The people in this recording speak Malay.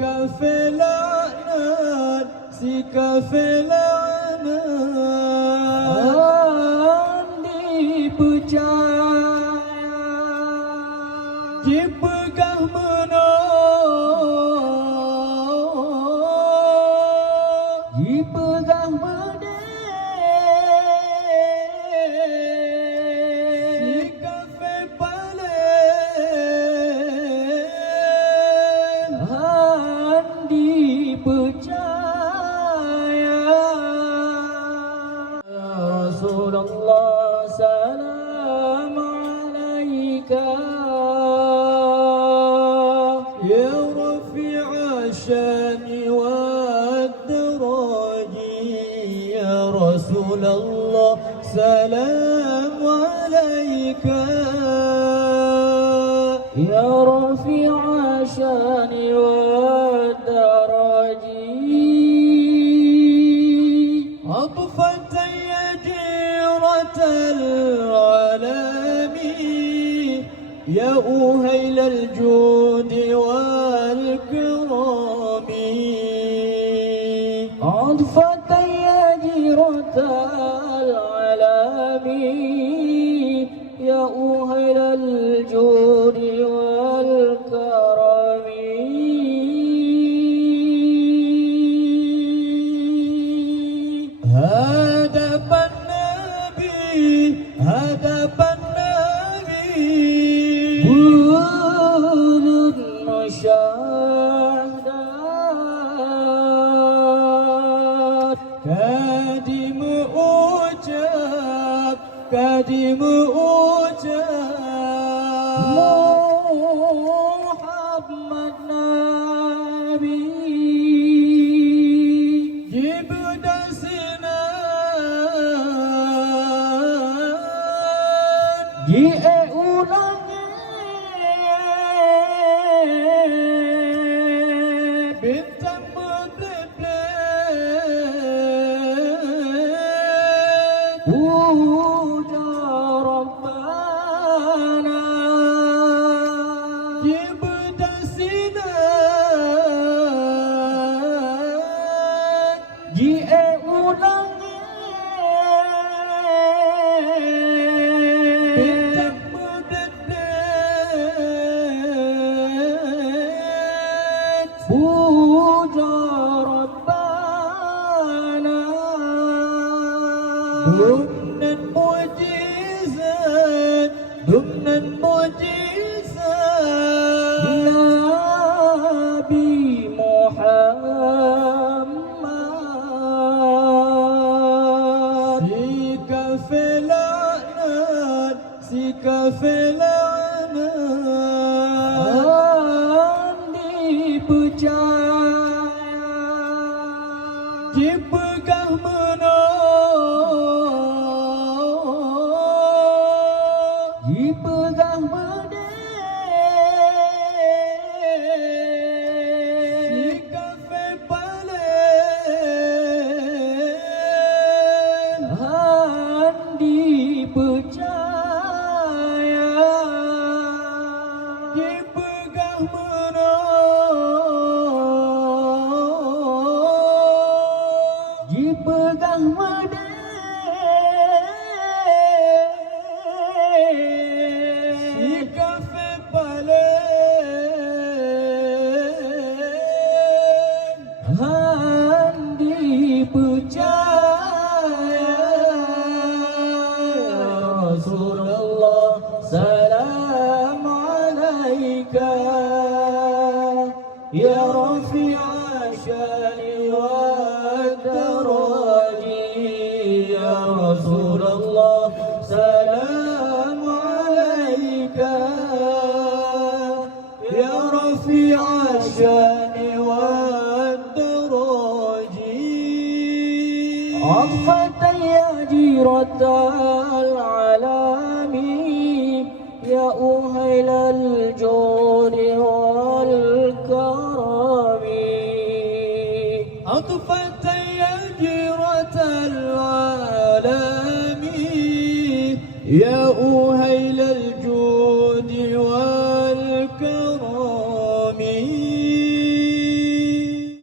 كفي لعنان si كفي لعنان dipercaya dipegang menang dipegang menang si kafe paling han dipercaya ya Rasulullah salam alaika ya rafi'a syani wa daraji ya Rasulullah salam alaika ya rafi'a syani wa daraji أطفت يجيرة العالمين يا أهيل الجود والكرام أطفت يجيرة العالمين يا أهيل الجود والكرم hadapan Nabi bulan syahadat kadimu ucap Muhammad Nabi Jibril Jie ulangi bintang berbelit puja Rabbana Jie bersinar Jie ulangi puja Rabbana Dumnan mujizat Nabi Muhammad si kafe la'nan dipercaya dipegang menang dipegang menang si kafe paling han dipercaya dipegang menang dipegang menang si kafe paling han dipercaya Rasulullah salam alaika ya rafi'a syani wa daraji ya Rasulullah salam alaika ya rafi'a syani wa daraji أطفت يجيرة العالمين يا أهيل الجود والكرم أطفت يجيرة العالمين يا أهيل